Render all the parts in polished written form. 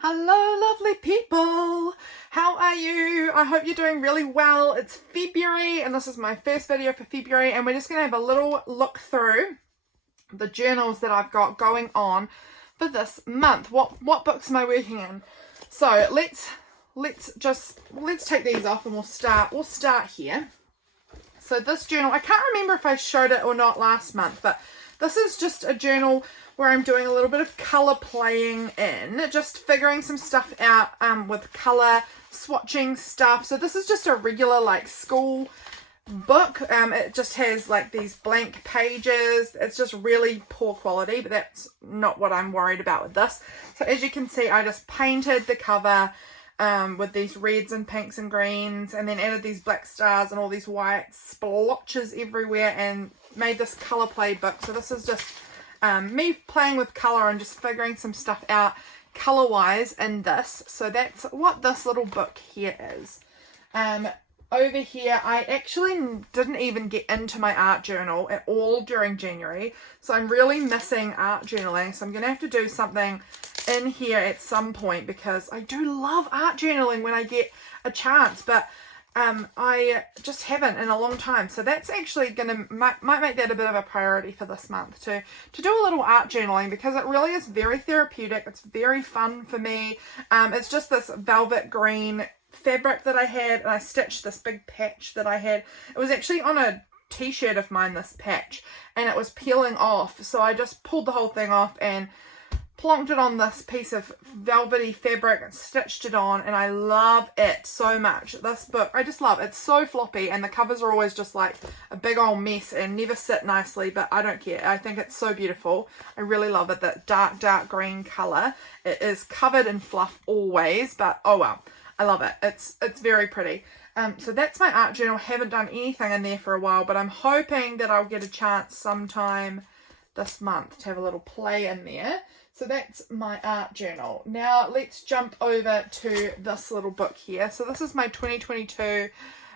Hello, lovely people. How are you? I hope you're doing really well. It's February and this is my first video for February, and we're just going to have a little look through the journals that I've got going on for this month. What books am I working in? So let's take these off and we'll start here. So this journal, I can't remember if I showed it or not last month, but this is just a journal where I'm doing a little bit of colour playing in, just figuring some stuff out with colour, swatching stuff. So this is just a regular like school book. It just has like these blank pages. It's just really poor quality, but that's not what I'm worried about with this. So as you can see, I just painted the cover with these reds and pinks and greens, and then added these black stars and all these white splotches everywhere and made this colour play book. So this is just me playing with colour and just figuring some stuff out colour wise in this. So that's what this little book here is. Over here, I actually didn't even get into my art journal at all during January, so I'm really missing art journaling. So I'm going to have to do something in here at some point, because I do love art journaling when I get a chance, but I just haven't in a long time. So that's actually might make that a bit of a priority for this month to do a little art journaling, because it really is very therapeutic. It's very fun for me. It's just this velvet green fabric that I had, and I stitched this big patch that I had. It was actually on a t-shirt of mine, this patch, and it was peeling off, so I just pulled the whole thing off and plonked it on this piece of velvety fabric and stitched it on, and I love it so much. This book, I just love it. It's so floppy, and the covers are always just like a big old mess and never sit nicely, but I don't care. I think it's so beautiful. I really love it, that dark green colour. It is covered in fluff always, but oh well, I love it. It's very pretty. So that's my art journal. Haven't done anything in there for a while, but I'm hoping that I'll get a chance sometime this month to have a little play in there. So that's my art journal. Now let's jump over to this little book here. So this is my 2022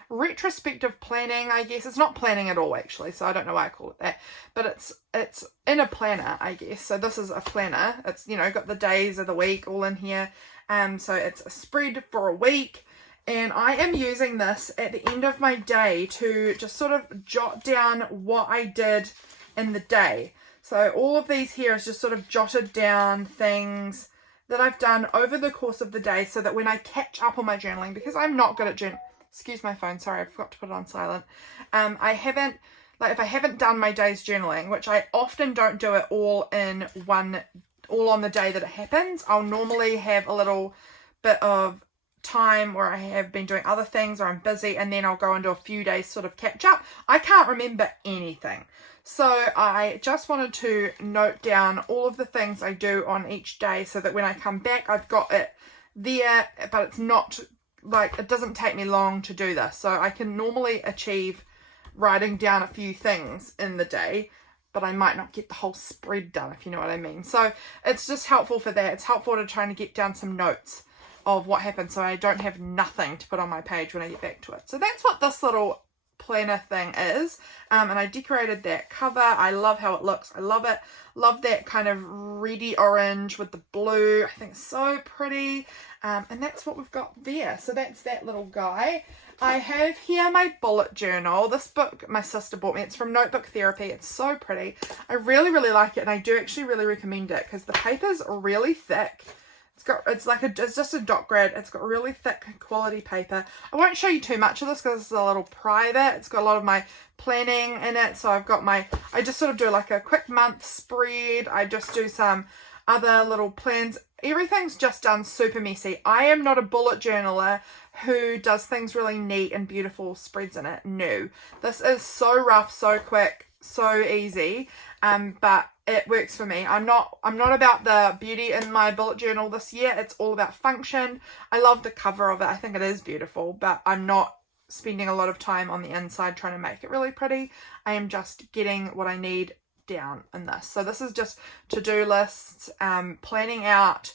Retrospective Planning, I guess. It's not planning at all, actually, so I don't know why I call it that. But it's in a planner, I guess. So this is a planner. It's, you know, got the days of the week all in here. So it's a spread for a week. And I am using this at the end of my day to just sort of jot down what I did in the day. So all of these here is just sort of jotted down things that I've done over the course of the day, so that when I catch up on my journaling, because I'm not good at excuse my phone, sorry, I forgot to put it on silent. If I haven't done my day's journaling, which I often don't do it all on the day that it happens, I'll normally have a little bit of time where I have been doing other things or I'm busy, and then I'll go into a few days sort of catch up. I can't remember anything. So I just wanted to note down all of the things I do on each day, so that when I come back, I've got it there, but it's not like, it doesn't take me long to do this. So I can normally achieve writing down a few things in the day, but I might not get the whole spread done, if you know what I mean. So it's just helpful for that. It's helpful to try to get down some notes of what happened, so I don't have nothing to put on my page when I get back to it. So that's what this little planner thing is, and I decorated that cover. I love how it looks. I love it. Love that kind of reddy orange with the blue. I think it's so pretty, and that's what we've got there. So that's that little guy. I have here my bullet journal. This book my sister bought me. It's from Notebook Therapy. It's so pretty. I really like it, and I do actually really recommend it, because the paper's really thick. It's just a dot grid. It's got really thick quality paper. I won't show you too much of this because it's a little private. It's got a lot of my planning in it. So I just sort of do like a quick month spread. I just do some other little plans. Everything's just done super messy. I am not a bullet journaler who does things really neat and beautiful spreads in it. No, this is so rough, so quick, so easy. But it works for me. I'm not about the beauty in my bullet journal this year. It's all about function. I love the cover of it. I think it is beautiful, but I'm not spending a lot of time on the inside trying to make it really pretty. I am just getting what I need down in this. So this is just to-do lists, planning out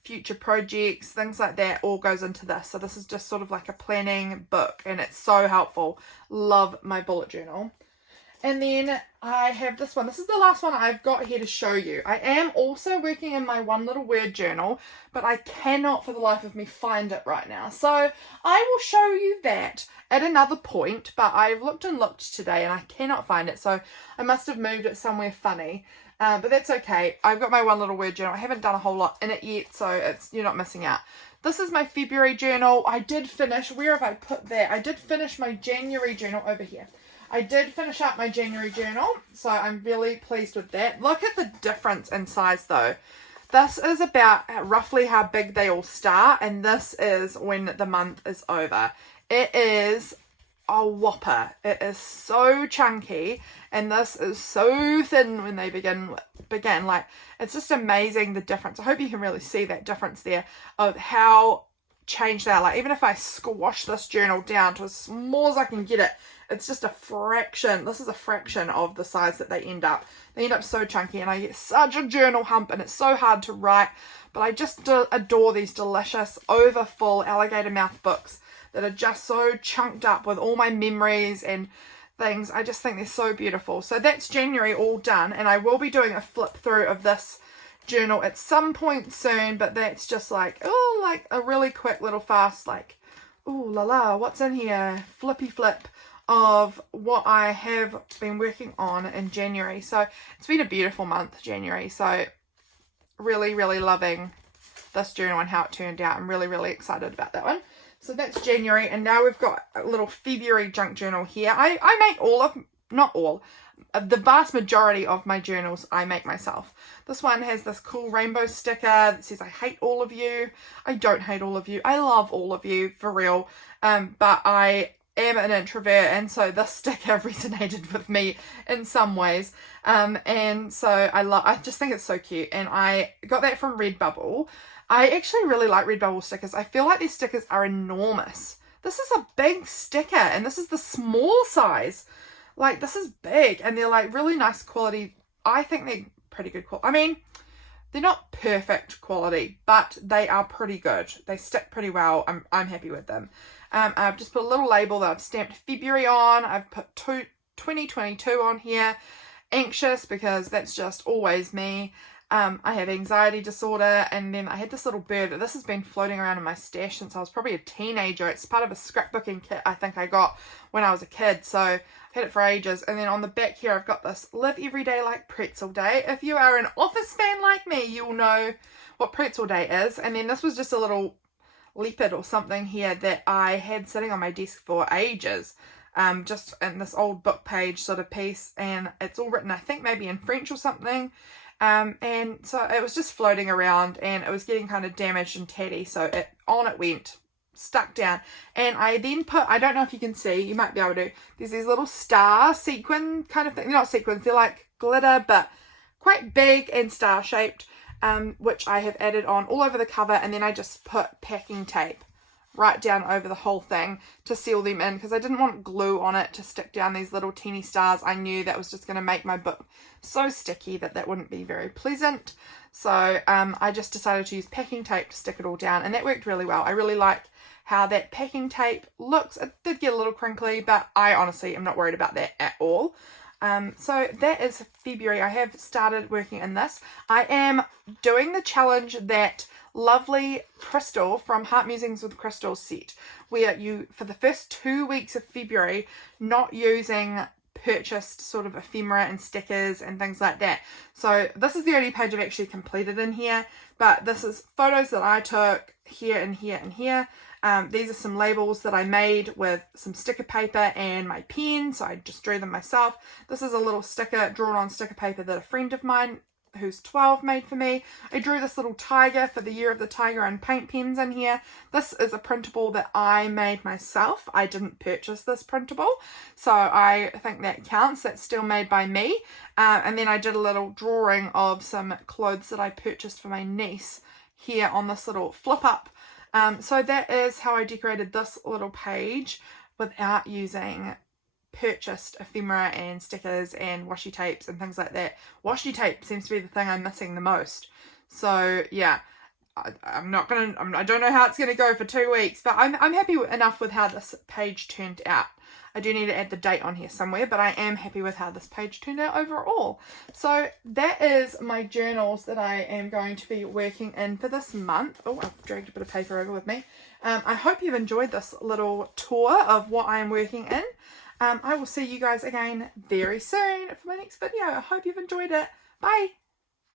future projects, things like that all goes into this. So this is just sort of like a planning book, and it's so helpful. Love my bullet journal. And then I have this one. This is the last one I've got here to show you. I am also working in my one little word journal, but I cannot for the life of me find it right now. So I will show you that at another point, but I've looked and looked today and I cannot find it. So I must have moved it somewhere funny. But that's okay. I've got my one little word journal. I haven't done a whole lot in it yet, so you're not missing out. This is my February journal. I did finish, where have I put that? I did finish my January journal over here. I did finish up my January journal, so I'm really pleased with that. Look at the difference in size though. This is about roughly how big they all start, and this is when the month is over. It is a whopper. It is so chunky, and this is so thin when they begin. Like, it's just amazing the difference. I hope you can really see that difference there of how changed they are. Like, even if I squash this journal down to as small as I can get it, it's just a fraction. This is a fraction of the size that they end up. They end up so chunky, and I get such a journal hump, and it's so hard to write. But I just adore these delicious, overfull alligator mouth books that are just so chunked up with all my memories and things. I just think they're so beautiful. So that's January all done, and I will be doing a flip through of this journal at some point soon, but that's just like, oh, like a really quick little fast, like, ooh la la, what's in here? Flippy flip of what I have been working on in January. So it's been a beautiful month, January. So really, really loving this journal and how it turned out. I'm really, really excited about that one. So that's January, and now we've got a little February junk journal here. I make not all, the vast majority of my journals I make myself. This one has this cool rainbow sticker that says, I hate all of you. I don't hate all of you. I love all of you, for real. But I am an introvert, and so this sticker resonated with me in some ways. And so I just think it's so cute, and I got that from Redbubble. I actually really like Redbubble stickers. I feel like these stickers are enormous. This is a big sticker, and this is the small size. Like, this is big, and they're like really nice quality. I think they're pretty good quality. I mean, they're not perfect quality, but they are pretty good. They stick pretty well. I'm happy with them. I've just put a little label that I've stamped February on. I've put 2022 on here. Anxious, because that's just always me. I have anxiety disorder, and then I had this little bird. This has been floating around in my stash since I was probably a teenager. It's part of a scrapbooking kit I think I got when I was a kid, so I've had it for ages. And then on the back here I've got this Live Every Day Like Pretzel Day. If you are an Office fan like me, you'll know what Pretzel Day is. And then this was just a little leopard or something here that I had sitting on my desk for ages. Just in this old book page sort of piece, and it's all written, I think maybe in French or something. And so it was just floating around, and it was getting kind of damaged and tatty, so it went, stuck down. And I then put, I don't know if you can see, you might be able to, there's these little star sequin kind of thing. They're not sequins, they're like glitter, but quite big and star shaped, which I have added on all over the cover. And then I just put packing tape right down over the whole thing to seal them in, because I didn't want glue on it to stick down these little teeny stars. I knew that was just going to make my book so sticky that wouldn't be very pleasant. So I just decided to use packing tape to stick it all down, and that worked really well. I really like how that packing tape looks. It did get a little crinkly, but I honestly am not worried about that at all. So that is February. I have started working in this. I am doing the challenge that lovely Crystal from Heart Musings with Crystal set, where you, for the first 2 weeks of February, not using purchased sort of ephemera and stickers and things like that. So this is the only page I've actually completed in here, but this is photos that I took here and here and here. These are some labels that I made with some sticker paper and my pen, so I just drew them myself. This is a little sticker drawn on sticker paper that a friend of mine who's 12 made for me. I drew this little tiger for the Year of the Tiger and paint pens in here. This is a printable that I made myself. I didn't purchase this printable, so I think that counts. That's still made by me. And then I did a little drawing of some clothes that I purchased for my niece here on this little flip up. So that is how I decorated this little page without using purchased ephemera and stickers and washi tapes and things like that. Washi tape seems to be the thing I'm missing the most. So yeah, I don't know how it's gonna go for 2 weeks, but I'm happy enough with how this page turned out. I do need to add the date on here somewhere, but I am happy with how this page turned out overall. So that is my journals that I am going to be working in for this month. Oh, I've dragged a bit of paper over with me. I hope you've enjoyed this little tour of what I am working in. I will see you guys again very soon for my next video. I hope you've enjoyed it. Bye.